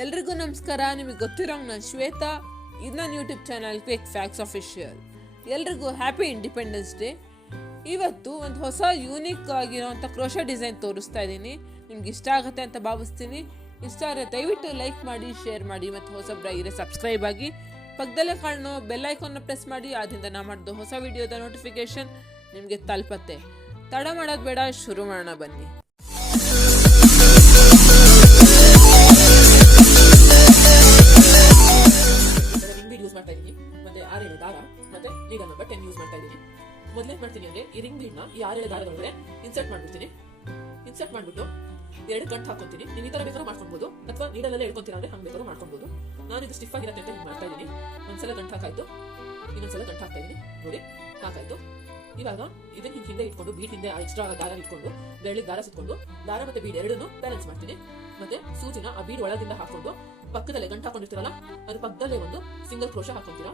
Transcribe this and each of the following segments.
ಎಲ್ರಿಗೂ ನಮಸ್ಕಾರ, ನಿಮಗೆ ಗೊತ್ತಿರೋಂಗೆ ನಾನು ಶ್ವೇತಾ. ಇದು ನನ್ನ YouTube channel quick facts official ಎಲ್ರಿಗೂ ಹ್ಯಾಪಿ ಇಂಡಿಪೆಂಡೆನ್ಸ್ ಡೇ ಇವತ್ತು ಒಂದು ಹೊಸ ಯೂನಿಕ್ ಆಗಿರೋಂಥ ಕ್ರೋಶ ಡಿಸೈನ್ ತೋರಿಸ್ತಾ ಇದ್ದೀನಿ. ನಿಮ್ಗೆ ಇಷ್ಟ ಆಗುತ್ತೆ ಅಂತ ಭಾವಿಸ್ತೀನಿ. ಇಷ್ಟ ಆದರೆ ದಯವಿಟ್ಟು ಲೈಕ್ ಮಾಡಿ ಶೇರ್ ಮಾಡಿ ಮತ್ತು ಹೊಸಬ್ರಾಗಿದ್ರೆ ಸಬ್ಸ್ಕ್ರೈಬ್ ಆಗಿ. ಪಕ್ಕದಲ್ಲೇ ಕಾಣೋ ಬೆಲ್ ಐಕಾನ್ನ ಪ್ರೆಸ್ ಮಾಡಿ. ಆದ್ದರಿಂದ ನಾ ಮಾಡಿದ್ದು ಹೊಸ ವಿಡಿಯೋದ ನೋಟಿಫಿಕೇಶನ್ ನಿಮಗೆ ತಲುಪತ್ತೆ. ತಡ ಮಾಡೋದು ಬೇಡ, ಶುರು ಮಾಡೋಣ ಬನ್ನಿ. ದಾರ ಮತ್ತೆ ಈಗ ನಾನು ಬಟ್ಟೆ ಯೂಸ್ ಮಾಡ್ತಾ ಇದ್ದೀನಿ. ಮೊದಲೇನ್ ಮಾಡ್ತೀನಿ ಅಂದ್ರೆ ಈ ರಿಂಗ್ ಬೀಡ್ನ ಈ ಆರೇಳು ದಾರದೊಳಗಡೆ ಇನ್ಸರ್ಟ್ ಮಾಡ್ಬಿಡ್ತೀನಿ. ಇನ್ಸರ್ಟ್ ಮಾಡ್ಬಿಟ್ಟು ಎರಡು ಕಟ್ ಹಾಕೊಂತೀನಿ. ನೀವು ಈ ತರ ಬೇಕಾದ್ರೂ ಮಾಡ್ಕೊಬಹುದು ಅಥವಾ ನೀಡಲೆಲ್ಲ ಹೇಳ್ಕೊಂತೀರ ಅಂದ್ರೆ ಹಂಗೆ ಬೇಕಾದ್ರೂ ಮಾಡ್ಕೊಬಹುದು ನಾನು ಇದು ಸ್ಟಿಫ್ ಆಗಿರತ್ತೆ ಅಂತ ಹಿಂಗೆ ಮಾಡ್ತಾ ಇದ್ದೀನಿ. ಒಂದ್ಸಲ ಗಂಟು ಹಾಕಾಯ್ತು. ಇನ್ನೊಂದ್ಸಲ ಗಂಟು ಹಾಕ್ತಾ ಇದ್ದೀನಿ. ನೋಡಿ, ಹಾಕಾಯ್ತು. ಇವಾಗ ಇದನ್ನ ಹಿಂಗೆ ಹಿಂದೆ ಇಟ್ಕೊಂಡು ಬೀಟ್ ಹಿಂದೆ ಎಕ್ಸ್ಟ್ರಾ ದಾರ ಇಟ್ಕೊಂಡು ಬೆಳ್ಳಿಗೆ ದಾರ ಸುತ್ಕೊಂಡು, ದಾರ ಮತ್ತೆ ಬೀಡ್ ಎರಡನ್ನೂ ಬ್ಯಾಲೆನ್ಸ್ ಮಾಡ್ತೀನಿ. ಮತ್ತೆ ಸೂಜಿನ ಆ ಬೀಡ್ ಒಳಗಿಂದ ಹಾಕೊಂಡು ಪಕ್ಕದಲ್ಲೇ ಗಂಟು ಹಾಕೊಂಡಿರ್ತೀರಲ್ಲ ಅದ್ರ ಪಕ್ಕದಲ್ಲೇ ಒಂದು ಸಿಂಗಲ್ ಕ್ರೋಶ ಹಾಕೊಂತೀರಾ?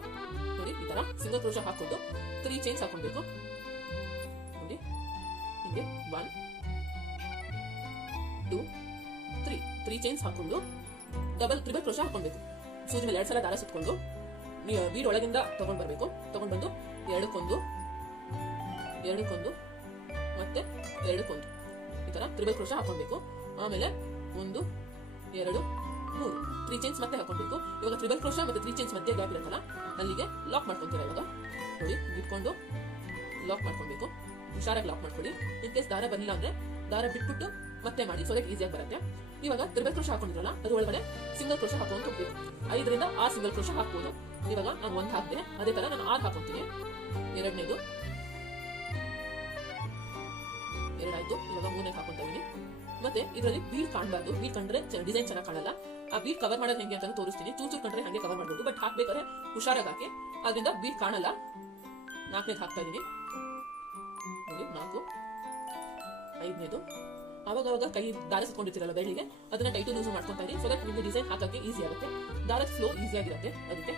ನೋಡಿ, ಈ ತರ ಸಿಂಗಲ್ ಕ್ರೋಶ ಹಾಕೊಂಡು ತ್ರೀ ಚೈನ್ಸ್ ಹಾಕೊಳ್ಬೇಕು ನೋಡಿ, ಹಿಂಗೆ one two three three chains ಹಾಕೊಂಡು ಡಬಲ್ ತ್ರಿಬಲ್ ಕ್ರೋಶ ಹಾಕೊಳ್ಬೇಕು ಸೂಜಿ ಮೇಲೆ ಎರಡು ಸಲ ದಾರ ಸುತ್ಕೊಂಡು ಬೀಡ್ ಒಳಗಿಂದ ತಗೊಂಡ್ ಬರಬೇಕು. ತಗೊಂಡ್ ಬಂದು ಎರಡಕ್ಕೊಂದು ಎರಡಕ್ಕೊಂದು ಮತ್ತೆ ಎರಡಕ್ಕೊಂದು ಈ ತರ ತ್ರಿಬಲ್ ಕ್ರೋಶ ಹಾಕೊಳ್ಬೇಕು ಆಮೇಲೆ ಒಂದು, ಎರಡು ಮೂರು ತ್ರೀ ಚೇಂಜ್ ಮತ್ತೆ ಹಾಕೊಳ್ಬೇಕು. ಇವಾಗ ತ್ರಿಬಲ್ ಕ್ರೋಶ ಮತ್ತೆ ತ್ರೀ ಚೇಂಜ್ ಮಧ್ಯೆ ಗ್ಯಾಪ್ ಇರುತ್ತಲ್ಲ, ಅಲ್ಲಿಗೆ ಲಾಕ್ ಮಾಡ್ಕೊಂತೀರಾ ಇವಾಗ? ನೋಡಿ ಇಟ್ಕೊಂಡು ಲಾಕ್ ಮಾಡ್ಕೊಬೇಕು ಹುಷಾರಾಗಿ ಲಾಕ್ ಮಾಡ್ಕೊಳ್ಳಿ. ಇನ್ ಕೇಸ್ ದಾರ ಬರಲಿಲ್ಲ ಅಂದ್ರೆ ದಾರ ಬಿಟ್ಬಿಟ್ಟು ಮತ್ತೆ ಮಾಡಿ ಸೊ ದಟ್ ಈಸಿಯಾಗಿ ಬರುತ್ತೆ. ಇವಾಗ ತ್ರಿಬಲ್ ಕ್ರೋಶ ಹಾಕೊಂಡಿರಲ್ಲ ಅದ್ರ ಒಳಗಡೆ ಸಿಂಗಲ್ ಕ್ರೋಶ ಹಾಕೊಂಡು ಹೋಗ್ಬೇಕು ಐದರಿಂದ ಆ ಸಿಂಗಲ್ ಕ್ರೋಶ ಹಾಕ್ಬೋದು. ಇವಾಗ ನಾನು ಒಂದು ಹಾಕ್ತೆ ಅದೇ ತರ ನಾನು ಆರು ಹಾಕೊಂತೀನಿ. ಎರಡನೇದು. ಎರಡಾಯ್ತು. ಇವಾಗ ಮೂರನೇ ಹಾಕೊಂತ ಇದೀನಿ. ಮತ್ತೆ ಇದರಲ್ಲಿ ಬೀಳ್ ಕಾಣಬಾರ್ದು. ಬೀಳ್ ಕಂಡ್ರೆ ಡಿಸೈನ್ ಚೆನ್ನಾಗಿ ಕಾಣಲ್ಲ. ಆ ಬೀಟ್ ಕವರ್ ಮಾಡೋದು ಹೆಂಗೆ ಅಂತ ತೋರಿಸ್ತೀನಿ. ಚೂಚೂರ್ ಚೂರ್ ಕಂಡ್ರೆ ಹಂಗೆ ಕವರ್ ಮಾಡ್ಬೋದು. ಬಟ್ ಹಾಕ್ಬೇಕಾದ್ರೆ ಹುಷಾರಾಗಿ ಹಾಕಿ, ಅದರಿಂದ ಬೀಟ್ ಕಾಣಲ್ಲ. ನಾಲ್ಕನೇದು ಹಾಕ್ತಾ ಇದೀನಿ. ನೋಡಿ, ನಾಲ್ಕು, ಐದನೇದು. ಅವಾಗ ಅವಾಗ ಕೈ ದಾರ ಬೆಳಿಗ್ಗೆ ಅದನ್ನ ಟೈಟು ಯೂಸ್ ಮಾಡ್ಕೊತಾ ಇರಿ ಸೊ ದಟ್ ನಿಮಗೆ ಡಿಸೈನ್ ಹಾಕೋಕೆ ಈಸಿ ಆಗುತ್ತೆ. ದಾರದ ಫ್ಲೋ ಈಸಿ ಆಗಿರುತ್ತೆ ಅದಕ್ಕೆ.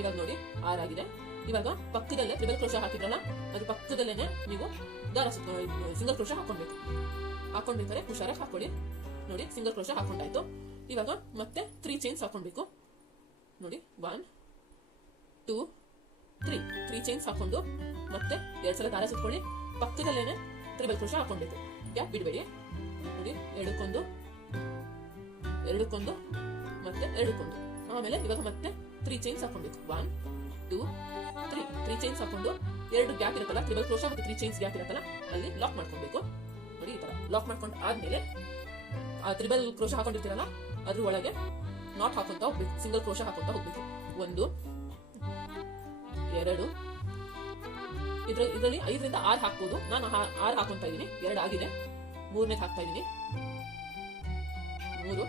ಇವಾಗ ನೋಡಿ ಆರಾಗಿದೆ ಇವಾಗ ಪಕ್ಕದಲ್ಲೇ ತ್ರಿಬಲ್ ಕ್ರೋಶ ಹಾಕಿದ್ರಲ್ಲ ಅದ್ರ ಪಕ್ಕದಲ್ಲೇನೆ ನೀವು ದಾರ ಸಿಂಗಲ್ ಕ್ರೋಶ ಹಾಕೊಳ್ಬೇಕು ಹಾಕೊಂಡ್ಬೇಕಾದ್ರೆ ಹುಷಾರಾಗಿ ಹಾಕೊಳ್ಳಿ ನೋಡಿ ಸಿಂಗಲ್ ಕ್ರೋಶ ಹಾಕೊಂಡಾಯ್ತು ಇವಾಗ ಮತ್ತೆ ತ್ರೀ ಚೈನ್ಸ್ ಹಾಕೊಳ್ಬೇಕು ನೋಡಿ one two three three chains ಹಾಕೊಂಡು ಮತ್ತೆ ಎರಡು ಸಲ ದಾರ ಸುತ್ಕೊಳ್ಳಿ. ಪಕ್ಕದಲ್ಲೇನೆ ತ್ರಿಬಲ್ ಕ್ರೋಶ ಹಾಕೊಳ್ಬೇಕು ಯಾಕೆ ಬಿಡಬೇಡಿ. ನೋಡಿ, ಎರಡಕ್ಕೊಂದು ಎರಡಕ್ಕೊಂದು, ಮತ್ತೆ ಎರಡಕ್ಕೊಂದು. ಆಮೇಲೆ ಇವಾಗ ಮತ್ತೆ three chains ಹಾಕೊಳ್ಬೇಕು one two three three chains ಹಾಕೊಂಡು ಎರಡು ಗ್ಯಾಪ್ ಇರುತ್ತಲ್ಲ ತ್ರಿಬಲ್ ಕ್ರೋಶ ಮತ್ತೆ ತ್ರೀ ಚೈನ್ಸ್ ಗ್ಯಾಪ್ ಇರುತ್ತಲ್ಲ, ಅಲ್ಲಿ ಲಾಕ್ ಮಾಡ್ಕೊಳ್ಬೇಕು ನೋಡಿ, ಈ ತರ ಲಾಕ್ ಮಾಡ್ಕೊಂಡು ಆದ್ಮೇಲೆ, ಆ ತ್ರಿಬಲ್ ಕ್ರೋಶ ಹಾಕೊಂಡಿರ್ತೀರಲ್ಲ ಅದ್ರ ಒಳಗೆ ನಾಟ್ ಹಾಕೊಂತ ಹೋಗ್ಬೇಕು ಸಿಂಗಲ್ ಕ್ರೋಶ ಹಾಕೊಂತ ಹೋಗ್ಬೇಕು. ಒಂದು, ಎರಡು, ಇದ್ರ, ಇದರಲ್ಲಿ ಐದರಿಂದ ಆರು ಹಾಕ್ಬೋದು. ನಾನು ಆರು ಹಾಕೊಂತ ಇದ್ದೀನಿ. ಎರಡು ಆಗಿದೆ. ಮೂರನೇದು ಹಾಕ್ತಾ ಇದ್ದೀನಿ. ಮೂರು,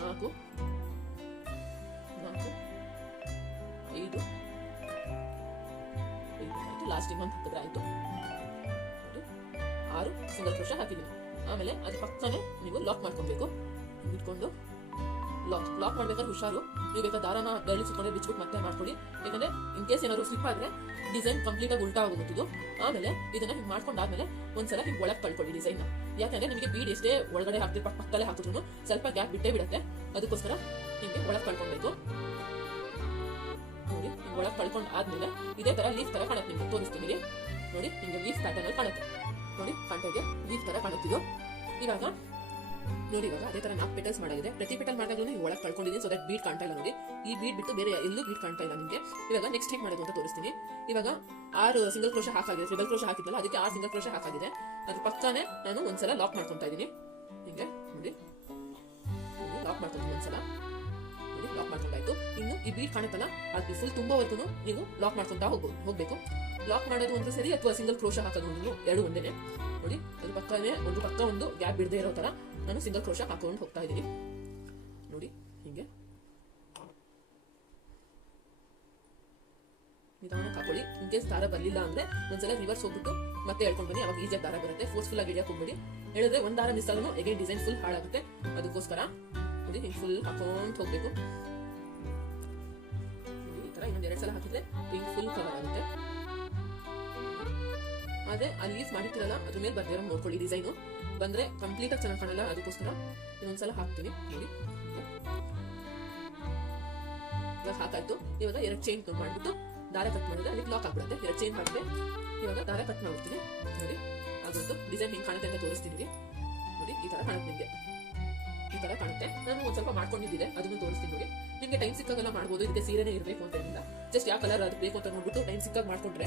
ನಾಲ್ಕು ನಾಲ್ಕು, ಐದು ಐದು, ಆಯ್ತು. ಲಾಸ್ಟ್ ಇನ್ನೊಂದು ಹಾಕಿದ್ರೆ ಆಯ್ತು. ಆರು ಸಿಂಗಲ್ ಕ್ರೋಶ ಹಾಕಿದ್ದೀನಿ. ಆಮೇಲೆ ಅದು ಪಕ್ಕನೆ ನೀವು ಲಾಕ್ ಮಾಡ್ಕೊಬೇಕು. ಇಟ್ಕೊಂಡು ಲಾಕ್ ಲಾಕ್ ಮಾಡ್ಬೇಕಾದ್ರೆ ಹುಷಾರು. ನೀವು ಬೇಕಾದ ದಾರನ ಬೆಳ್ಳಿ ಸುತ್ತಕೊಂಡೆ ಬಿಚ್ಬಿಟ್ಟು ಮತ್ತೆ ಮಾಡ್ಕೊಳ್ಳಿ ಯಾಕಂದ್ರೆ ಇನ್ ಕೇಸ್ ಏನಾದ್ರು ಸ್ಲಿಪ್ ಆದ್ರೆ ಡಿಸೈನ್ ಕಂಪ್ಲೀಟ್ ಆಗಿ ಉಲ್ಟಾ ಹೋಗುತ್ತಿದ್ದು ಆಮೇಲೆ ಇದನ್ನ ಹಿಂಗೆ ಮಾಡ್ಕೊಂಡಾದ್ಮೇಲೆ ಒಂದ್ಸಲ ಹಿಂಗೆ ಒಳಗೆ ಕಳ್ಕೊಳ್ಳಿ ಡಿಸೈನ್ ಯಾಕಂದ್ರೆ ನಿಮಗೆ ಬೀಡ್ ಎಷ್ಟೇ ಒಳಗಡೆ ಹಾಕ್ತಿರ್ ಪಕ್ಕ ಪಕ್ಕದಲ್ಲೇ ಹಾಕಿದ್ರು ಸ್ವಲ್ಪ ಗ್ಯಾಪ್ ಬಿಟ್ಟೇ ಬಿಡುತ್ತೆ. ಅದಕ್ಕೋಸ್ಕರ ಹಿಂಗೆ ಒಳಗೆ ಕಳ್ಕೊಳ್ಬೇಕು ನೋಡಿ, ಹಿಂಗೆ ಒಳಗೆ ಕಳ್ಕೊಂಡು ಆದ್ಮೇಲೆ ಇದೇ ತರ ಲೀಫ್ ತರ ಕಾಣುತ್ತೆ ನಿಮ್ಗೆ. ತೋರಿಸ್ತೀನಿ. ನೋಡಿ, ಹಿಂಗೆ ಲೀಫ್ ಪ್ಯಾಟರ್ನ್ ಕಾಣುತ್ತೆ. ನೋಡಿ ಕಂಠಗೆ ಲೀಫ್ ತರ ಕಾಣುತ್ತಿದ್ದು. ಇವಾಗ ನೋಡಿ, ಇವಾಗ ಅದೇ ತರ ನಾಲ್ಕು ಪೆಟಲ್ಸ್ ಮಾಡಿದೆ ಪ್ರತಿ ಪೆಟಲ್ ಮಾಡಿದಾಗಲೂ ನೀವು ಒಳಗೆ ಕಳ್ಕೊಂಡಿದ್ದೀನಿ ಸೊ ದಟ್ ಬೀಟ್ ಕಾಣ್ತಾ ಇಲ್ಲ ನೋಡಿ. ಈ ಬೀಟ್ ಬಿಟ್ಟು ಬೇರೆ ಎಲ್ಲೂ ಬೀಟ್ ಕಾಣ್ತಾ ಇಲ್ಲ ನಿಮಗೆ. ಇವಾಗ ನೆಕ್ಸ್ಟ್ ಹೇಗೆ ಮಾಡೋದು ಅಂತ ತೋರಿಸ್ತೀನಿ. ಇವಾಗ ಆರು ಸಿಂಗಲ್ ಕ್ರೋಶ ಹಾಕಾಗಿದೆ ಸಿಂಗಲ್ ಕ್ರೋಶ ಹಾಕಿದ್ದಲ್ಲ, ಅದಕ್ಕೆ ಆರು ಸಿಂಗಲ್ ಕ್ರೋಶ ಹಾಕಾಗಿದೆ ಅದ್ರ ಪಕ್ಕನೇ ನಾನು ಒಂದ್ಸಲ ಲಾಕ್ ಮಾಡ್ಕೊತಾ ಇದ್ದೀನಿ ಹಿಂಗೆ, ನೋಡಿ. ಲಾಕ್ ಮಾಡ್ಕೊತೀನಿ ಒಂದ್ಸಲ. ಲಾಕ್ ಮಾಡ್ಕೊಂಡಾಯ್ತು. ಇನ್ನು ಈ ಬೀಟ್ ಕಾಣುತ್ತಲ್ಲ, ಅದು ಫುಲ್ ತುಂಬಾವರೆಗೂ ನೀವು ಲಾಕ್ ಮಾಡ್ಕೊಂತಾ ಹೋಗ್ಬೋದು ಹೋಗ್ಬೇಕು. ಲಾಕ್ ಮಾಡೋದು ಒಂದು ಸರಿ ಅಥವಾ ಸಿಂಗಲ್ ಕ್ರೋಶ ಹಾಕೋದು ಒಂದು? ಎರಡು ಒಂದೇನೆ ನೋಡಿ ಅದ್ರ ಪಕ್ಕನೇ ಒಂದು ಪಕ್ಕ ಒಂದು ಗ್ಯಾಪ್ ಬಿಡದೆ ಇರೋ ತರ ನಾನು ಸಿಂಗಲ್ ಕ್ರೋಶ ಹಾಕೊಂಡು ಹೋಗ್ತಾ ಇದ್ದೀನಿ. ನೋಡಿ, ಹಿಂಗೆ. ನಿಧಾನಕ್ಕೆ ಹಾಕೊಳ್ಳಿ. ಇನ್ ಕೇಸ್ ದಾರ ಬರಲಿಲ್ಲ ಅಂದ್ರೆ ಒಂದ್ಸಲ ರಿವರ್ಸ್ ಹೋಗ್ಬಿಟ್ಟು ಮತ್ತೆ ಹೇಳ್ಕೊಂಡು ಬನ್ನಿ. ಅವಾಗ ಈಸಿಯಾಗಿ ದಾರ ಬರುತ್ತೆ. ಫೋರ್ಸ್ಫುಲ್ ಆಗಿ ಹೋಗ್ಬೇಡಿ. ಹೇಳಿದ್ರೆ ಒಂದ್ ದಾರ ಮಿಸ್ ಆದ್ರೂ ಎಗೇನ್ ಡಿಸೈನ್ ಫುಲ್ ಹಾಳಾಗುತ್ತೆ. ಅದಕ್ಕೋಸ್ಕರ ನೋಡಿ, ಹಿಂಗೆ ಫುಲ್ ಹಾಕೊಂಡ್ ಹೋಗ್ಬೇಕು. ಈ ತರ ಇನ್ನೊಂದ್ ಎರಡ್ ಸಲ ಹಾಕಿದ್ರೆ ಹಿಂಗ್ ಫುಲ್ ಕಲರ್ ಆಗುತ್ತೆ. ಆದ್ರೆ ಅಲ್ಲಿ ಯೂಸ್ ಮಾಡಿರ್ತೀರಲ್ಲ, ಅದ್ರ ಮೇಲೆ ಬರ್ದಿರೋ ನೋಡ್ಕೊಳ್ಳಿ ಡಿಸೈನು ಬಂದ್ರೆ ಕಂಪ್ಲೀಟ್ ಆಗಿ ಚೆನ್ನಾಗಿ ಕಾಣಲ್ಲ, ಅದಕ್ಕೋಸ್ಕರ ಇನ್ನೊಂದ್ಸಲ ಹಾಕ್ತೀನಿ, ನೋಡಿ. ಇವಾಗ ಹಾಕಾಯ್ತು. ಇವಾಗ ಎರಡು ಚೈನ್ ಮಾಡ್ಬಿಟ್ಟು ದಾರ ಕಟ್ ಮಾಡಿದ್ರೆ ಅಲ್ಲಿ ಲಾಕ್ ಆಗ್ಬಿಡುತ್ತೆ. ಎರಡು ಚೈನ್ ಹಾಕಿದೆ ಇವಾಗ ದಾರ ಕಟ್ ಮಾಡ್ಬಿಡ್ತೀನಿ. ನೋಡಿ ಅದೊಂದು ಡಿಸೈನ್ ಹಿಂಗೆ ಕಾಣುತ್ತೆ ಅಂತ ತೋರಿಸ್ತೀನಿ ನೋಡಿ, ಈ ತರ ಕಾಣುತ್ತೆ ನಿಮಗೆ. ಈ ತರ ಕಾಣುತ್ತೆ. ನಾನು ಒಂದ್ ಸ್ವಲ್ಪ ಮಾಡ್ಕೊಂಡಿದ್ದೆ ಅದನ್ನು ತೋರಿಸ್ತೀನಿ ನೋಡಿ ನಿಮಗೆ ಟೈಮ್ ಸಿಕ್ಕಾಗೆಲ್ಲ ಮಾಡ್ಬೋದು ಇದಕ್ಕೆ ಸೀರೆನೇ ಇರಬೇಕು ಅಂತ ಜಸ್ಟ್ ಯಾವ ಕಲರ್ ಅದು ಬೇಕು ಅಂತ ನೋಡ್ಬಿಟ್ಟು ಟೈಮ್ ಸಿಕ್ಕಾಗ ಮಾಡ್ಕೊಂಡ್ರೆ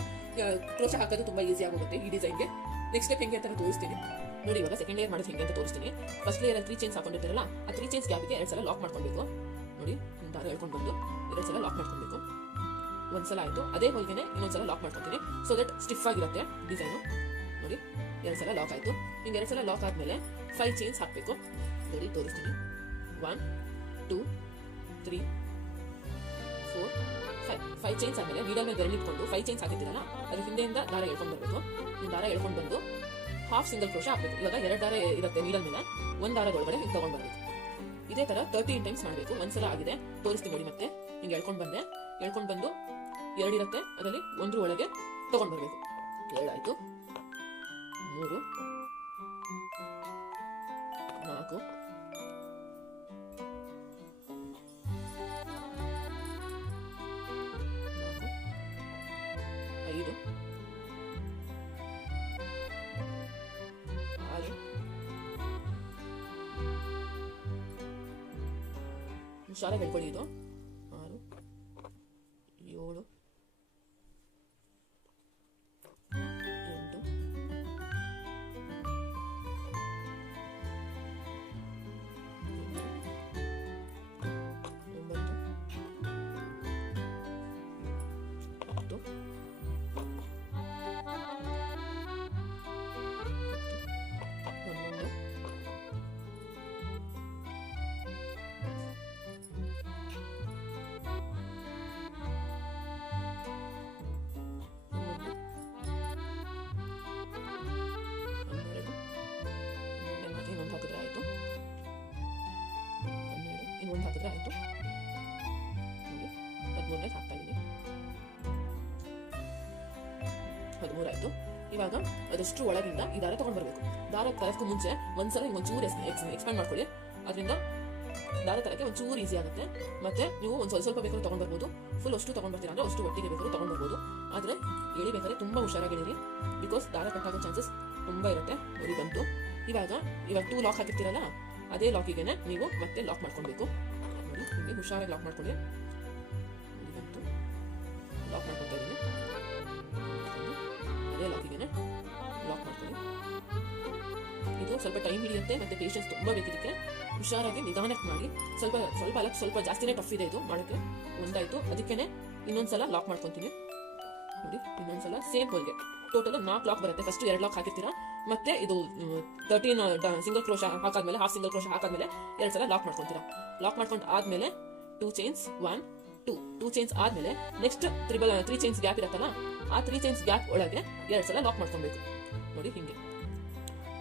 ಕ್ರೋಶ ಹಾಕೋದು ತುಂಬಾ ಈಸಿ ಆಗೋಗುತ್ತೆ ಈ ಡಿಸೈನ್ಗೆ ನೆಕ್ಸ್ಟ್ ಸ್ಟೆಪ್ ಹೆಂಗೆ ಅಂತ ತೋರಿಸ್ತೀನಿ. ನೋಡಿ ಇವಾಗ ಸೆಕೆಂಡ್ ಲೇಯರ್ ಮಾಡೋದು ಹೆಂಗೆ ಅಂತ ತೋರಿಸ್ತೀನಿ. ಫಸ್ಟ್ ಲೇಯರ್ ತ್ರೀ ಚೇನ್ಸ್ ಹಾಕೊಂಡಿರ್ತಾರಲ್ಲ, ಆ ತ್ರೀ ಚೇನ್ಸ್ ಗ್ಯಾಪಿಗೆ ಎರಡು ಸಲ ಲಾಕ್ ಮಾಡ್ಕೊಬೇಕು ನೋಡಿ ದಾರ ಹೇಳ್ಕೊಂಡು ಬಂದು ಎರಡು ಸಲ ಲಾಕ್ ಮಾಡ್ಕೊಬೇಕು ಒಂದ್ಸಲ ಆಯ್ತು, ಅದೇ ಹೋಲ್ಗೆನೆ ಇನ್ನೊಂದ್ಸಲ ಲಾಕ್ ಮಾಡ್ಕೊತೀನಿ ಸೊ ದಟ್ ಸ್ಟಿಫ್ ಆಗಿರುತ್ತೆ ಡಿಸೈನು ನೋಡಿ, ಎರಡು ಸಲ ಲಾಕ್ ಆಯ್ತು. ಹಿಂಗೆ ಎರಡು ಸಲ ಲಾಕ್ ಆದ್ಮೇಲೆ ಫೈವ್ ಚೈನ್ಸ್ ಹಾಕಬೇಕು. ನೋಡಿ, ತೋರಿಸ್ತೀನಿ. One two three five chains ಆದ್ಮೇಲೆ ನೀಡಲ್ ಮೇಲೆ ಬೆರಳಿಟ್ಕೊಂಡು ಫೈವ್ ಚೈನ್ಸ್ ಹಾಕಿದ್ದೀರಲ್ಲ ಅದ್ರ ಹಿಂದೆಯಿಂದ ದಾರ ಎಳ್ಕೊಂಡು ಬರಬೇಕು ಈ ದಾರ ಎಳ್ಕೊಂಡು ಬಂದು ಹಾಫ್ ಸಿಂಗಲ್ ಕ್ರೋಶ ಹಾಕಬೇಕು. ಇವಾಗ ಎರಡು ದಾರ ಇರುತ್ತೆ ನೀಡಲ್ ಮೇಲೆ, ಒಂದು ದಾರದ ಒಳಗಡೆ ಹಿಂಗೆ ತಗೊಂಡ್ ಬರಬೇಕು ಇದೇ ತರ ತರ್ಟೀನ್ ಟೈಮ್ಸ್ ಮಾಡಬೇಕು. ಒಂದ್ಸಲ ಆಗಿದೆ, ತೋರಿಸ್ತೀನಿ ನೋಡಿ ಮತ್ತೆ. ಹಿಂಗೆ ಎಳ್ಕೊಂಡು ಬಂದೆ. ಎಳ್ಕೊಂಡು ಬಂದು ಎರಡಿರುತ್ತೆ ಅದರಲ್ಲಿ ಒಂದ್ರ ಒಳಗೆ ತೊಗೊಂಡು ಬರಬೇಕು. ಎರಡಾಯಿತು ಮೂರು, ನಾಲ್ಕು ಹುಷಾರಾಗಿ ಹೇಳ್ಕೊಳ್ಳಿ ಇದು ಹಾಕಿದ್ರೆ ಆಯಿತು ನೋಡಿ, ಹದಿಮೂರನೇ ಹಾಕ್ತಾ ಇದ್ದೀನಿ ಹದಿಮೂರು ಇವಾಗ ಅದಷ್ಟು ಒಳಗಿಂದ ಈ ದಾರ ತಗೊಂಡು ಬರಬೇಕು. ದಾರ ತರಕ್ಕೂ ಮುಂಚೆ ಒಂದ್ಸಲ ಒಂಚೂರು ಎಕ್ಸ್ಪ್ಯಾಂಡ್ ಮಾಡ್ಕೊಳ್ಳಿ. ಅದರಿಂದ ದಾರ ತರಕ್ಕೆ ಒಂಚೂರು ಈಸಿ ಆಗುತ್ತೆ. ಮತ್ತೆ ನೀವು ಒಂದು ಸ್ವಲ್ಪ ಸ್ವಲ್ಪ ಬೇಕಾದ್ರೂ ತಗೊಂಡು ಬರ್ಬೋದು. ಫುಲ್ ಅಷ್ಟು ತೊಗೊಂಡು ಬರ್ತೀರಾ ಅಂದ್ರೆ ಅಷ್ಟು ಒಟ್ಟಿಗೆ ಬೇಕಾದ್ರೂ ತಗೊಂಡು ಬರ್ಬೋದು. ಆದರೆ ಎಳಿಬೇಕಾದ್ರೆ ತುಂಬಾ ಹುಷಾರಾಗಿ ಎಳಿರಿ ಬಿಕಾಸ್ ದಾರ ಕಟ್ಟಾಗೋ ಚಾನ್ಸಸ್ ತುಂಬ ಇರುತ್ತೆ. ನೋಡಿ, ಬಂತು. ಇವಾಗ ಇವಾಗ ಟೂ ಲಾಕ್ ಹಾಕಿರ್ತೀರಲ್ಲ, ಅದೇ ಲಾಕಿಗೆ ನೀವು ಮತ್ತೆ ಲಾಕ್ ಮಾಡ್ಕೊಳ್ಬೇಕು. ಹೀಗೆ ಹುಷಾರಾಗಿ ಲಾಕ್ ಮಾಡ್ಕೊಳ್ಳಿ ಲಾಕ್ ಮಾಡ್ಕೊತಾ ಇದ್ದೀನಿ ಅದೇ ಲಾಕಿಗೆನೆ ಲಾಕ್ ಮಾಡ್ತೀನಿ ಇದು ಸ್ವಲ್ಪ ಟೈಮ್ ಹಿಡಿಯುತ್ತೆ ಮತ್ತೆ ಪೇಷನ್ಸ್ ತುಂಬಾ ಬೇಕಿದ್ದಕ್ಕೆ ಹುಷಾರಾಗಿ ನಿಧಾನಕ್ಕೆ ಮಾಡಿ. ಸ್ವಲ್ಪ ಸ್ವಲ್ಪ ಅಲ್ಲ ಸ್ವಲ್ಪ ಜಾಸ್ತಿನೇ ಟಫ್ ಇದೆ ಇದು ಮಾಡೋಕ್ಕೆ. ಒಂದಾಯಿತು ಅದಕ್ಕೇನೆ ಇನ್ನೊಂದ್ಸಲ ಲಾಕ್ ಮಾಡ್ಕೊತೀನಿ. ನೋಡಿ, ಇನ್ನೊಂದ್ಸಲ ಸೇಮ್ ಹೋಲ್ಗೆ ಟೋಟಲ್ ನಾಲ್ಕು ಲಾಕ್ ಬರುತ್ತೆ. ಫಸ್ಟ್ ಎರಡು ಲಾಕ್ ಹಾಕಿರ್ತೀರಾ? ಮತ್ತೆ ಇದು ತರ್ಟೀನ್ ಸಿಂಗಲ್ ಕ್ರೋಶ ಹಾಕಾದ್ಮೇಲೆ ಹಾಫ್ ಸಿಂಗಲ್ ಕ್ರೋಶ ಹಾಕಾದ್ಮೇಲೆ ಎರಡು ಸಲ ಲಾಕ್ ಮಾಡ್ಕೊಂತೀರಾ. ಲಾಕ್ ಮಾಡ್ಕೊಂಡು ಆದ್ಮೇಲೆ two chains one two two chains ಆದ್ಮೇಲೆ next triple three chains gap ಇರತ್ತಲ್ಲ, ಆ ತ್ರೀ ಚೈನ್ಸ್ ಗ್ಯಾಪ್ ಒಳಗೆ ಎರಡು ಸಲ ಲಾಕ್ ಮಾಡ್ಕೊಬೇಕು. ನೋಡಿ ಹಿಂಗೆ.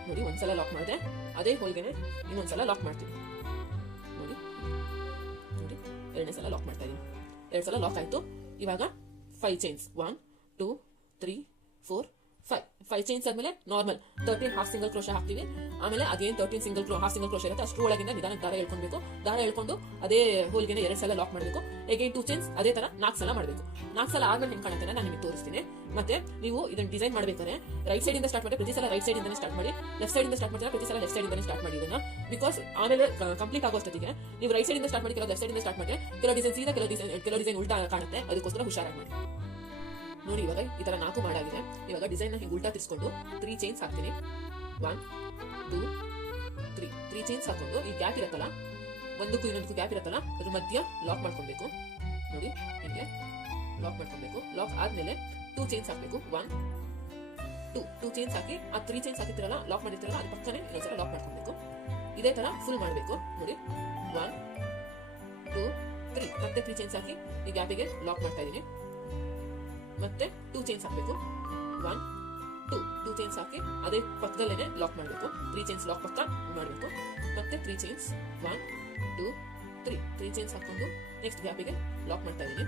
ನೋಡಿ, ಒಂದ್ಸಲ ಲಾಕ್ ಮಾಡಿದೆ. ಅದೇ ಹೋಲ್ಗೆನೆ ಇನ್ನೊಂದ್ಸಲ ಲಾಕ್ ಮಾಡ್ತೀನಿ. ನೋಡಿ ನೋಡಿ, ಎರಡನೇ ಸಲ ಲಾಕ್ ಮಾಡ್ತಾ ಇದೀನಿ. ಎರಡು ಸಲ ಲಾಕ್ ಆಯ್ತು. ಇವಾಗ five chains one two three four five five chains ಆದ್ಮೇಲೆ normal thirteen half single crochet ಹಾಕ್ತೀವಿ. ಆಮೇಲೆ again thirteen single crochet half single crochet ಇರುತ್ತೆ. ಅಷ್ಟು ಒಳಗಿಂದ ನಿಧಾನ ದಾರ ಹೇಳ್ಕೊಬೇಕು ದಾರ ಹೇಳ್ಕೊಂಡು ಅದೇ ಹೋಲ್ಗೆ ಎರಡು ಸಲ ಲಾಕ್ ಮಾಡಬೇಕು. ಅಗೇನ್ ಟೂ ಚೈನ್ಸ್ ಅದೇ ತರ ನಾಲ್ಕು ಸಲ ಮಾಡಬೇಕು. ನಾಲ್ಕು ಸಲ ಆದ್ಮೇಲೆ ಹೆಂಗೆ ಕಾಣುತ್ತೆ ನಾನು ನಿಮಗೆ ತೋರಿಸ್ತೀನಿ. ಮತ್ತೆ ನೀವು ಇದನ್ನ ಡಿಸೈನ್ ಮಾಡಬೇಕಾದ್ರೆ ರೈಟ್ ಸೈಡ್ ಇಂದ ಸ್ಟಾರ್ಟ್ ಮಾಡಿ ಪ್ರತಿ ಸಲ ರೈಟ್ ಸೈಡ್ ಇಂದಾನೆ ಸ್ಟಾರ್ಟ್ ಮಾಡಿ ಲೆಫ್ಟ್ ಸೈಡ್ ಇಂದ ಸ್ಟಾರ್ಟ್ ಮಾಡಿದ್ರೆ ಪ್ರತಿ ಸಲ ಲೆಫ್ಟ್ ಸೈಡ್ ಇಂದ ಸ್ಟಾರ್ಟ್ ಮಾಡಿ ಇದನ್ನ. ಬಿಕಾಸ್ ಆಮೇಲೆ ಕಂಪ್ಲೀಟ್ ಆಗೋಷ್ಟೊತ್ತಿಗೆ ನೀವು ರೈಟ್ ಸೈಡ್ ಇಂದ ಸ್ಟಾರ್ಟ್ ಮಾಡಿ, ಕೆಲವು ಲೆಫ್ಟ್ ಸೈಡ್ ಇಂದ ಸ್ಟಾರ್ಟ್ ಮಾಡಿ ಕೆಲವು ಡಿಸೈನ್ ಸೀದಾ ಕೆಲವು ಡಿಸೈನ್ ಕೆಲವು ಡಿಸೈನ್ ಉಲ್ಟಾ ಕಾಣುತ್ತೆ. ಅದಕ್ಕೋಸ್ಕರ ಹುಷಾರಾಗಿ ಮಾಡಿ. ನೋಡಿ, ಇವಾಗ ಈ ತರ ನಾಲ್ಕು ಮಾಡಾಗಿದೆ ಇವಾಗ ಡಿಸೈನ್ ಹಿಂಗೆ ಉಲ್ಟಾ ತಿರ್ಸ್ಕೊಂಡು ತ್ರೀ ಚೈನ್ಸ್ ಹಾಕ್ತೀನಿ. One two three three chains ಹಾಕೊಂಡು ಈ ಗ್ಯಾಪ್ ಇರತ್ತಲ್ಲ, ಒಂದಕ್ಕೂ ಇನ್ನೊಂದಕ್ಕೂ ಗ್ಯಾಪ್ ಇರತ್ತಲ್ಲ, ಅದ್ರ ಮಧ್ಯ ಲಾಕ್ ಮಾಡ್ಕೊಬೇಕು. ನೋಡಿ, ಹಿಂಗೆ ಲಾಕ್ ಮಾಡ್ಕೊಬೇಕು. ಲಾಕ್ ಆದ್ಮೇಲೆ ಟೂ ಚೈನ್ಸ್ ಹಾಕ್ಬೇಕು. ಒನ್ ಟೂ ಟೂ ಚೈನ್ಸ್ ಹಾಕಿ, ಆ ತ್ರೀ ಚೈನ್ಸ್ ಹಾಕಿರ್ತಾರಲ್ಲ ಲಾಕ್ ಮಾಡಿರ್ತಾರಲ್ಲ, ಅದ್ರ ಪಕ್ಕನೆ ಇನ್ನೊಂದ್ಸಲ ಲಾಕ್ ಮಾಡ್ಕೊಬೇಕು. ಇದೇ ತರ ಫುಲ್ ಮಾಡಬೇಕು. ನೋಡಿ ಒನ್ ಟೂ ತ್ರೀ ಮತ್ತೆ ತ್ರೀ ಚೈನ್ಸ್ ಹಾಕಿ ಈ ಗ್ಯಾಪಿಗೆ ಲಾಕ್ ಮಾಡ್ತಾ ಇದೀನಿ ಮತ್ತೆ ಟೂ ಚೈನ್ಸ್ ಹಾಕಬೇಕು. ಒನ್ ಟೂ ಟೂ ಚೈನ್ಸ್ ಹಾಕಿ ಅದೇ ಪಕ್ಕದಲ್ಲೇನೆ ಲಾಕ್ ಮಾಡಬೇಕು. ತ್ರೀ ಚೈನ್ಸ್ ಲಾಕ್ ಪಕ್ಕ ಮಾಡಬೇಕು. ಮತ್ತೆ three chains one two three three chains ಹಾಕೊಂಡು ನೆಕ್ಸ್ಟ್ ಗ್ಯಾಪಿಗೆ ಲಾಕ್ ಮಾಡ್ತಾ ಇದ್ದೀನಿ.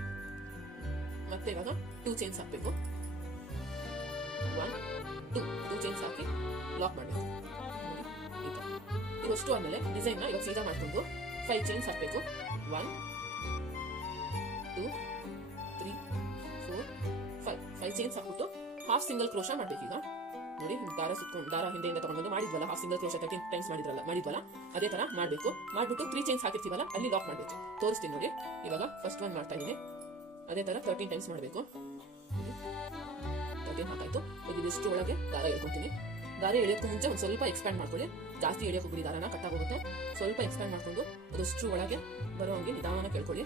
ಮತ್ತೆ ಇವಾಗ ಟೂ ಚೈನ್ಸ್ ಹಾಕಬೇಕು. ಒನ್ ಟೂ ಟೂ ಚೈನ್ಸ್ ಹಾಕಿ ಲಾಕ್ ಮಾಡಬೇಕು. ಆಮೇಲೆ ಇವಷ್ಟು ಆದಮೇಲೆ ಡಿಸೈನ್ನ ಇವಾಗ ಸೀದಾ ಮಾಡ್ಕೊಂಡು ಫೈವ್ ಚೈನ್ಸ್ ಹಾಕಬೇಕು. ಒನ್ ಚೈನ್ಸ್ ಹಾಕ್ಬಿಟ್ಟು ಹಾಫ್ ಸಿಂಗಲ್ ಕ್ರೋಶ ಈಗ. ನೋಡಿ ದಾರ ಸುತ್ಕೊಂಡು, ದಾರ ಹಿಂದೆಯಿಂದ ತಗೊಂಡ್ಬಂದು ಮಾಡಿದ್ವಲ್ಲ half single crochet thirteen times ಮಾಡಿದ್ರಲ್ಲ, ಮಾಡಿದ್ವಲ್ಲ, ಅದೇ ತರ ಮಾಡಬೇಕು. ಮಾಡ್ಬಿಟ್ಟು ತ್ರೀ ಚೈನ್ಸ್ ಹಾಕಿರ್ತೀವಲ್ಲ, ಅಲ್ಲಿ ಲಾಕ್ ಮಾಡಬೇಕು. ತೋರಿಸ್ತೀನಿ ನೋಡಿ, ಇವಾಗ ಫಸ್ಟ್ ಒನ್ ಮಾಡ್ತಾ ಇದ್ದೀನಿ. ಅದೇ ತರ ತರ್ಟೀನ್ ಟೈಮ್ಸ್ ಮಾಡಬೇಕು. ತರ್ಟೀನ್ ಹಾಕಾಯ್ತು. ಈಗ ಇದಿಷ್ಟು ಒಳಗೆ ದಾರ ಎಳ್ಕೊತೀನಿ. ದಾರ ಎಳೆಯೋಕ್ಕೂ ಮುಂಚೆ ಒಂದು ಸ್ವಲ್ಪ ಎಕ್ಸ್ಪ್ಯಾಂಡ್ ಮಾಡ್ಕೊಳ್ಳಿ. ಜಾಸ್ತಿ ಎಳೆಯೋಕೆ ಬಿಡಿ, ದಾರನ ಕಟ್ಟಾಗೋಗುತ್ತೆ ಸ್ವಲ್ಪ ಎಕ್ಸ್ಪ್ಯಾಂಡ್ ಮಾಡ್ಕೊಂಡು ಅದಷ್ಟು ಒಳಗೆ ಬರೋ ಹಂಗೆ ನಿಧಾನ ಕೇಳ್ಕೊಳ್ಳಿ.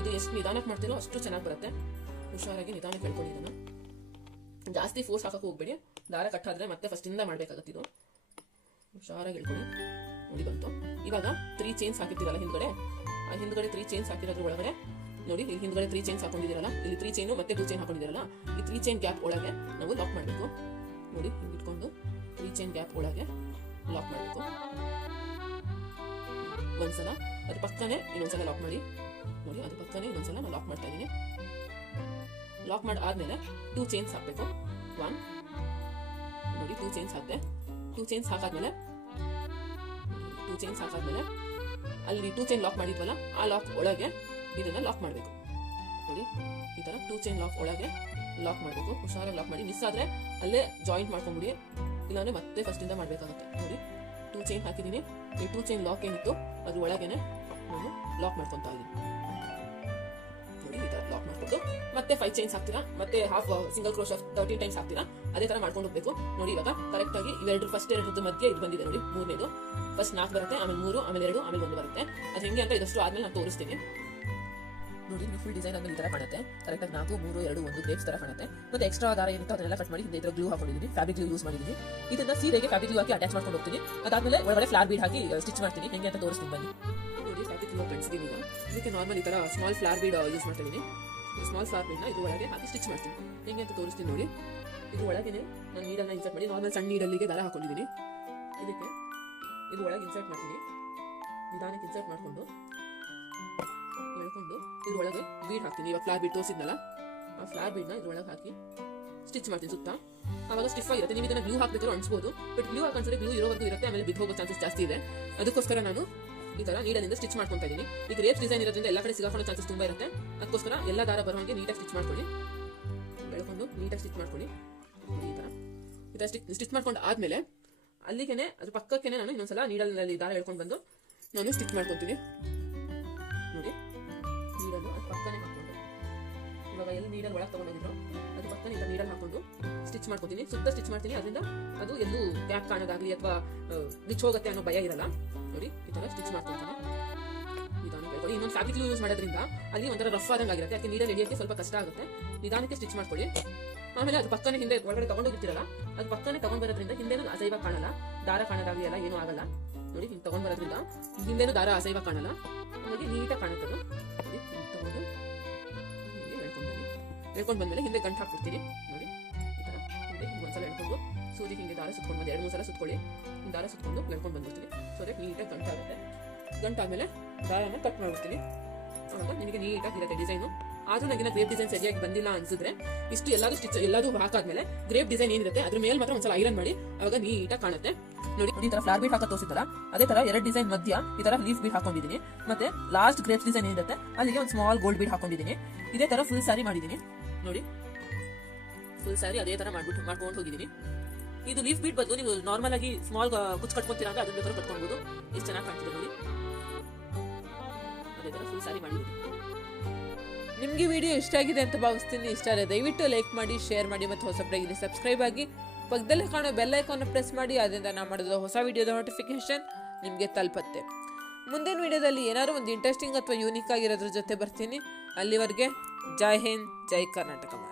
ಇದು ಎಷ್ಟು ನಿಧಾನಕ್ಕೆ ಮಾಡ್ತೀರೋ ಅಷ್ಟು ಚೆನ್ನಾಗಿ ಬರುತ್ತೆ. ಹುಷಾರಾಗಿ ನಿಧಾನ ಕೇಳ್ಕೊಳ್ಳಿ ಇದನ್ನ. ಜಾಸ್ತಿ ಫೋರ್ಸ್ ಹಾಕಕ್ಕೆ ಹೋಗ್ಬೇಡಿ. ದಾರ ಕಟ್ಟಾದರೆ ಮತ್ತೆ ಫಸ್ಟ್ ಇಂದ ಮಾಡ್ಬೇಕಾಗತ್ತೆ ಇದು. ಹುಷಾರಾಗಿ ಹೇಳ್ಕೊಳ್ಳಿ ನೋಡಿ ಬಂತು. ಇವಾಗ ತ್ರೀ ಚೈನ್ಸ್ ಹಾಕಿರ್ತೀರಲ್ಲ ಹಿಂದ್ಗಡೆ? ಆ ಹಿಂದ್ಗಡೆ ತ್ರೀ ಚೈನ್ಸ್ ಹಾಕಿರೋದ್ರ ಒಳಗಡೆ, ನೋಡಿ, ಇಲ್ಲಿ ಹಿಂದ್ಗಡೆ ತ್ರೀ ಚೈನ್ಸ್ ಹಾಕೊಂಡಿದ್ದೀರಲ್ಲ? ಇಲ್ಲಿ ತ್ರೀ ಚೈನು ಮತ್ತೆ ಟೂ ಚೈನ್ ಹಾಕೊಂಡಿದ್ದೀರಲ್ಲ? ಈ ತ್ರೀ ಚೈನ್ ಗ್ಯಾಪ್ ಒಳಗೆ ನಾವು ಲಾಕ್ ಮಾಡಬೇಕು. ನೋಡಿ, ಹಿಂಗೆ ಇಟ್ಕೊಂಡು ತ್ರೀ ಚೈನ್ ಗ್ಯಾಪ್ ಒಳಗೆ ಲಾಕ್ ಮಾಡಬೇಕು. ಒಂದ್ಸಲ ಅದ್ರ ಪಕ್ಕನೆ ಇನ್ನೊಂದ್ಸಲ ಲಾಕ್ ಮಾಡಿ. ನೋಡಿ ಅದ್ರ ಪಕ್ಕನೆ ಇನ್ನೊಂದ್ಸಲ ನಾನು ಲಾಕ್ ಮಾಡ್ತಾ ಇದ್ದೀನಿ. ಲಾಕ್ ಮಾಡಿ ಆದ್ಮೇಲೆ ಟೂ ಚೈನ್ಸ್ ಹಾಕಬೇಕು. ಒನ್ ನೋಡಿ ಟೂ ಚೈನ್ಸ್ ಹಾಕಿದೆ ಟೂ ಚೈನ್ಸ್ ಹಾಕಾದ್ಮೇಲೆ ಟೂ ಚೈನ್ಸ್ ಹಾಕಾದ್ಮೇಲೆ ಅಲ್ಲಿ ಟೂ ಚೈನ್ ಲಾಕ್ ಮಾಡಿದ್ವಲ್ಲ ಆ ಲಾಕ್ ಒಳಗೆ ಇದನ್ನ ಲಾಕ್ ಮಾಡಬೇಕು ನೋಡಿ ಈ ಥರ ಟೂ ಚೈನ್ ಲಾಕ್ ಒಳಗೆ ಲಾಕ್ ಮಾಡಬೇಕು ಹುಷಾರಾಗಿ ಲಾಕ್ ಮಾಡಿ ಮಿಸ್ ಆದರೆ ಅಲ್ಲೇ ಜಾಯಿಂಟ್ ಮಾಡ್ಕೊಂಡ್ಬಿಡಿ ಇಲ್ಲಾಂದರೆ ಮತ್ತೆ ಫಸ್ಟಿಂದ ಮಾಡ್ಬೇಕಾಗುತ್ತೆ ನೋಡಿ ಟೂ ಚೈನ್ ಹಾಕಿದ್ದೀನಿ ಈ ಟೂ ಚೈನ್ ಲಾಕ್ ಏನಿತ್ತು ಅದ್ರ ಒಳಗೇನೆ ನಾನು ಲಾಕ್ ಮಾಡ್ಕೊತಾ ಇದ್ದೀನಿ ಮಾಡ್ಕೊಂಡು ಮತ್ತೆ ಫೈವ್ ಚೈನ್ಸ್ ಹಾಕ್ತೀರಾ? ಮತ್ತೆ half single crochet thirteen times ಹಾಕ್ತೀರಾ? ಅದೇ ತರ ಮಾಡ್ಕೊಂಡು ಹೋಗ್ಬೇಕು. ನೋಡಿ ಇವಾಗ ಕರೆಕ್ಟ್ ಆಗಿ ಇವೆರಡು ಫಸ್ಟ್ ಎರಡು ಮಧ್ಯೆ ಇದು ಬಂದಿದೆ ನೋಡಿ, ಮೂರನೇದು. ಫಸ್ಟ್ ನಾಲ್ಕು ಬರುತ್ತೆ, ಆಮೇಲೆ ಮೂರು, ಆಮೇಲೆ ಎರಡು, ಆಮೇಲೆ ಒಂದು ಬರುತ್ತೆ. ಅದು ಹೆಂಗೆ ಅಂತ ಇದಷ್ಟು ಆದ್ಮೇಲೆ ನಾನು ತೋರಿಸ್ತೀನಿ. ನೋಡಿ ಫುಲ್ ಡಿಸೈನ್ ಆದ್ಮೇಲೆ ಈ ತರ ಕಾಣುತ್ತೆ. ಕರೆಕ್ಟ್ ಆಗಿ ನಾಲ್ಕು, ಮೂರು, ಎರಡು, ಒಂದು ಗ್ರೇಪ್ಸ್ ತರ ಕಾಣುತ್ತೆ. ಮತ್ತೆ ಎಕ್ಸ್ಟ್ರಾ ದಾರ ಇರುತ್ತೆ ಅದನ್ನೆಲ್ಲ ಕಟ್ ಮಾಡಿ ಇದ್ರ ಗ್ಲೂ ಹಾಕೊಂಡಿದ್ದೀನಿ ಫ್ಯಾಬ್ರಿಕ್ ಗ್ಲೂ ಯೂಸ್ ಮಾಡಿದ್ದೀನಿ ಇದನ್ನ ಸೀರೆಗೆ ಫ್ಯಾಬ್ರಿಕ್ ಗ್ಲೂ ಹಾಕಿ ಅಟ್ಯಾಚ್ ಮಾಡ್ಕೊಂಡು ಹೋಗ್ತೀನಿ. ಅದಾದ್ಮೇಲೆ ಒಳಗಡೆ ಫ್ಲಾರ್ ಬೀಡ್ ಹಾಕಿ ಸ್ಟಿಚ್ ಮಾಡ್ತೀನಿ. ಹೆಂಗೆ ಅಂತ ತೋರಿಸ್ತೀನಿ ಬನ್ನಿ. ನೋಡಿ ಫ್ಯಾಬ್ರಿಕ್ ಗ್ಲೂ ಇದಕ್ಕೆ ನಾರ್ಮಲ್ ಈ ತರ ಸ್ಮಾಲ್ ಫ್ಲಾರ್ ಬೀಡ್ ಯೂಸ್ ಮಾಡ್ತಾ ಇದ್ದೀನಿ ಸ್ಮಾಲ್ ಬೀಡ್ನ ಇದ್ರ ಒಳಗೆ ಹಾಕಿ ಸ್ಟಿಚ್ ಮಾಡ್ತೀನಿ. ಹೆಂಗೆ ಅಂತ ತೋರಿಸ್ತೀನಿ ನೋಡಿ. ಇದ್ರ ಒಳಗೇನೆ ನಾನು ನೀರನ್ನು ಇನ್ಸರ್ಟ್ ಮಾಡಿ ನಾರ್ಮಲ್ ಸಣ್ಣ ನೀರಲ್ಲಿಗೆ ದಾರ ಹಾಕೊಂಡಿದ್ದೀನಿ. ಇದಕ್ಕೆ ಇದ್ರ ಒಳಗೆ ಇನ್ಸರ್ಟ್ ಮಾಡ್ತೀನಿ. ನಿಧಾನಕ್ಕೆ ಇನ್ಸರ್ಟ್ ಮಾಡಿಕೊಂಡು, ಎಳ್ಕೊಂಡು ಇದ್ರೊಳಗೆ ಬೀಡ್ ಹಾಕ್ತೀನಿ. ಇವಾಗ ಫ್ಲಾರ್ ಬೀಡ್ ತೋರಿಸಿದ್ನಲ್ಲ, ಆ ಫ್ಲಾರ್ ಬೀಡ್ನ ಇದ್ರೊಳಗೆ ಹಾಕಿ ಸ್ಟಿಚ್ ಮಾಡ್ತೀನಿ ಸುತ್ತ. ಆವಾಗ ಸ್ಟಿಫ್ ಆಗಿರುತ್ತೆ. ನೀವು ಇದನ್ನ ಗ್ಲೂ ಹಾಕಬೇಕಾದ್ರೂ ಅನ್ಸ್ಬೋದು. ಬಟ್ ಗ್ಲೂ ಹಾಕೊಂಡ್ರೆ ಗ್ಲೂ ಇರೋವರೆಗೂ ಇರುತ್ತೆ, ಆಮೇಲೆ ಬಿದ್ದು ಹೋಗೋ ಚಾನ್ಸಸ್ ಜಾಸ್ತಿ ಇದೆ. ಅದಕ್ಕೋಸ್ಕರ ನಾನು ಈ ತರ ನೀಡಲಿಂದ ಸ್ಟಿಚ್ ಮಾಡ್ಕೊತಾ ಇದ್ದೀನಿ ಈಗ ರೇಪ್ ಡಿಸೈನ್ ಇರೋದ್ರಿಂದ ಎಲ್ಲ ಕಡೆ ಸಿಗಾಕೊಳ್ಳೋ ಚಾನ್ಸಸ್ ತುಂಬಾ ಇರುತ್ತೆ. ಅದಕ್ಕೋಸ್ಕರ ಎಲ್ಲ ದಾರ ಬರೋ ಹಾಗೆ ನೀಟಾಗಿ ಸ್ಟಿಚ್ ಮಾಡ್ಕೊಳ್ಳಿ. ಬೆಳ್ಕೊಂಡು ನೀಟಾಗಿ ಸ್ಟಿಚ್ ಮಾಡ್ಕೊಳ್ಳಿ. ಈ ತರ. ಈ ತರ ಸ್ಟಿಚ್ ಸ್ಟಿಚ್ ಮಾಡ್ಕೊಂಡು ಆದ್ಮೇಲೆ ಅಲ್ಲಿಗೆ ಅದ್ರ ಪಕ್ಕಕ್ಕೆ ನಾನು ಇನ್ನೊಂದ್ಸಲ ನೀಡಲ್ನಲ್ಲಿ ದಾರ ಹೇಳ್ಕೊಂಡು ಬಂದು ನಾನು ಸ್ಟಿಚ್ ಮಾಡ್ಕೊತೀನಿ. ಇವಾಗ ಎಲ್ಲಿ ನೀಡಲ್ ಒಳಗೆ ತೊಗೊಂಡಿದ್ರು ಅದು ಪಕ್ಕನೆ ಈಗ ನೀಡಲ್ ಹಾಕೊಂಡು ಸ್ಟಿಚ್ ಮಾಡ್ಕೊತೀನಿ. ಸುತ್ತ ಸ್ಟಿಚ್ ಮಾಡ್ತೀನಿ, ಅದರಿಂದ ಅದು ಎಲ್ಲೂ ಕ್ಯಾಪ್ ಕಾಣೋದಾಗಲಿ ಅಥವಾ ಬಿಚ್ ಹೋಗುತ್ತೆ ಅನ್ನೋ ಭಯ ಇರಲ್ಲ. ನೋಡಿ, ಈ ತರ ಸ್ಟಿಚ್ ಮಾಡ್ಕೊತೀನಿ ಇನ್ನೊಂದು ಫ್ಯಾಬ್ರಿಕ್ ಯೂಸ್ ಮಾಡೋದ್ರಿಂದ ಅಲ್ಲಿ ಒಂಥರ ರಫ್ ಆದಂಗೆ ಆಗಿರುತ್ತೆ. ಅದಕ್ಕೆ ನೀರಲ್ಲಿ ಎಳಿಯೋಕ್ಕೆ ಸ್ವಲ್ಪ ಕಷ್ಟ ಆಗುತ್ತೆ. ನಿಧಾನಕ್ಕೆ ಸ್ಟಿಚ್ ಮಾಡ್ಕೊಳ್ಳಿ. ಆಮೇಲೆ ಅದು ಪಕ್ಕನೆ ಹಿಂದೆ ಒಳಗಡೆ ತೊಗೊಂಡೋಗಿರ್ತೀರಲ್ಲ, ಅದು ಪಕ್ಕನೆ ತಗೊಂಡ್ ಬರೋದ್ರಿಂದ ಹಿಂದೆನೂ ಅಸೈವ ಕಾಣಲ್ಲ. ದಾರ ಕಾಣೋದಾಗಲಿ ಎಲ್ಲ ಏನೂ ಆಗಲ್ಲ. ನೋಡಿ, ಹಿಂಗೆ ತಗೊಂಡ್ ಬರೋದ್ರಿಂದ ಹಿಂದೆನೂ ದಾರ ಅಸೈವ ಕಾಣಲ್ಲ. ಹಾಗಾಗಿ ನೀಟಾಗಿ ಕಾಣುತ್ತೆ ಎಳ್ಕೊಂಡು ಬಂದ್ಮೇಲೆ ಹಿಂದೆ ಗಂಟು ಹಾಕ್ಬಿಡ್ತೀನಿ ನೋಡಿ ಈ ಥರ ಹಿಂದೆ ಹಿಂಗೆ ಒಂದ್ಸಲ ಎಳ್ಕೊಂಡು ಸೂಜಿ ಹಿಂಗೆ ದಾರ ಸುತ್ಕೊಂಡು ಬಂದು ಎರಡು ಮೂರು ಸಲ ಸುತ್ಕೊಳ್ಳಿ ಹಿಂಗೆ ದಾರ ಸುತ್ಕೊಂಡು ಎಳ್ಕೊಂಡು ಬಂದ್ಬಿಡ್ತೀನಿ ಸೊ ದಟ್ ನೀಟಾಗಿ ಗಂಟಾಗುತ್ತೆ ಗಂಟಾದ್ಮೇಲೆ ದಾರನ ಕಟ್ ಮಾಡ್ಬಿಡ್ತೀನಿ ಅವಾಗ ನಿಮಗೆ ನೀಟಾಗಿ ಇರುತ್ತೆ ಡಿಸೈನು ಆದ್ರೂ ನನಗಿನ ಗ್ರೇಪ್ ಡಿಸೈನ್ ಸರಿಯಾಗಿ ಬಂದಿಲ್ಲ ಅನ್ಸಿದ್ರೆ ಇಷ್ಟು ಎಲ್ಲಾದ್ರೂ ಸ್ಟಿಚ್ ಎಲ್ಲಾದ್ರೂ ಹಾಕಾದ್ಮೇಲೆ ಗ್ರೇಪ್ ಡಿಸೈನ್ ಏನಿರುತ್ತೆ ಅದ್ರ ಮೇಲೆ ಮಾತ್ರ ಒಂದ್ಸಲ ಐರನ್ ಮಾಡಿ ಅವಾಗ ನೀಟಾಗಿ ಕಾಣುತ್ತೆ ನೋಡಿ ಈ ತರ ಫ್ಲಾರ್ ಬೀಟ್ ಹಾಕೋ ತೋರಿಸಿದ್ರ ಅದೇ ತರ ಎರಡು ಡಿಸೈನ್ ಮಧ್ಯ ಈ ತರ ಲೀಫ್ ಬೀಟ್ ಹಾಕೊಂಡಿದ್ದೀನಿ ಮತ್ತೆ ಲಾಸ್ಟ್ ಗ್ರೇಪ್ ಡಿಸೈನ್ ಏನಿರುತ್ತೆ ಅಲ್ಲಿಗೆ ಒಂದು ಸ್ಮಾಲ್ ಗೋಲ್ಡ್ ಬೀಟ್ ಹಾಕೊಂಡಿದ್ದೀನಿ ಇದೇ ತರ ಫುಲ್ ಸ್ಯಾರಿ ಮಾಡಿದ್ದೀನಿ ನೋಡಿ. ಫುಲ್ ಸ್ಯಾರಿ ಅದೇ ತರ ಮಾಡ್ಬಿಟ್ಟು, ಮಾಡ್ಕೊಂಡು ಹೋಗಿದ್ದೀನಿ ಇದು ಲೀಫ್ ಬೀಟ್ ಬದಲು ನೀವು ನಾರ್ಮಲ್ ಆಗಿ ಸ್ಮಾಲ್ ಕುಚ್ ಕಟ್ಕೊತೀರಾ ಅಂದ್ರೆ ಅದನ್ನ ಬೇಕಾದ್ರೆ ಕಟ್ಕೊಬಹುದು ಎಷ್ಟು ಚೆನ್ನಾಗಿ ಕಾಣ್ತಿದೆ ನೋಡಿ. ಅದೇ ತರ ಫುಲ್ ಸ್ಯಾರಿ ಮಾಡಿದ್ದೀನಿ ನಿಮಗೆ ವಿಡಿಯೋ ಇಷ್ಟ ಆಗಿದೆ ಅಂತ ಭಾವಿಸ್ತೀನಿ. ಇಷ್ಟ ಆದರೆ ದಯವಿಟ್ಟು ಲೈಕ್ ಮಾಡಿ ಶೇರ್ ಮಾಡಿ ಮತ್ತು ಹೊಸಬ್ರಾಗಿ ಸಬ್ಸ್ಕ್ರೈಬ್ ಆಗಿ. ಪಕ್ಕದಲ್ಲೇ ಕಾಣೋ ಬೆಲ್ ಐಕಾನ್ ಪ್ರೆಸ್ ಮಾಡಿ, ಅದರಿಂದ ನಾನು ಮಾಡೋದು ಹೊಸ ವಿಡಿಯೋದ ನೋಟಿಫಿಕೇಶನ್ ನಿಮಗೆ ತಲುಪತ್ತೆ. ಮುಂದಿನ ವಿಡಿಯೋದಲ್ಲಿ ಏನಾದರೂ ಒಂದು ಇಂಟ್ರೆಸ್ಟಿಂಗ್ ಅಥವಾ ಯೂನಿಕ್ ಆಗಿರೋದ್ರ ಜೊತೆ ಬರ್ತೀನಿ. ಅಲ್ಲಿವರೆಗೆ ಜೈ ಹಿಂದ್ ಜೈ ಕರ್ನಾಟಕ ಮಾಡಿ